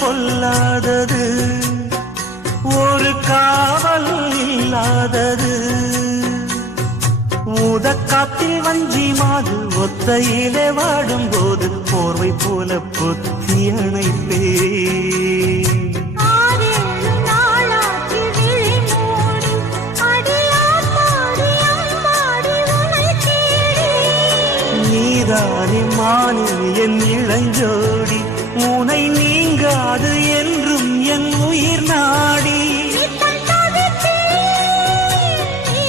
பொல்லாதது, ஒரு காவல் இல்லாதது. ஊதக்காத்தில் வஞ்சி மாது ஒத்தையிலே வாடும்போது போர்வை போல பொத்தி அணைப்பே. நீதானே மானே என் இளஞ்சோடி, உனை நீங்காது